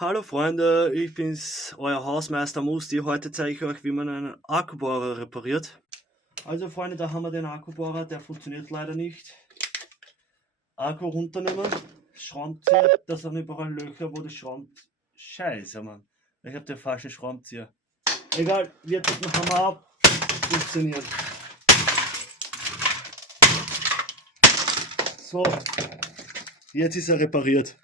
Hallo Freunde, ich bin's, euer Hausmeister Musti. Heute zeige ich euch, wie man einen Akkubohrer repariert. Also Freunde, da haben wir den Akkubohrer, der funktioniert leider nicht. Akku runternehmen, Schraubenzieher, da sind überall Löcher, wo die Schrauben... Scheiße, Mann. Ich habe den falschen Schraubenzieher. Egal, wir drücken Hammer ab, funktioniert. So, jetzt ist er repariert.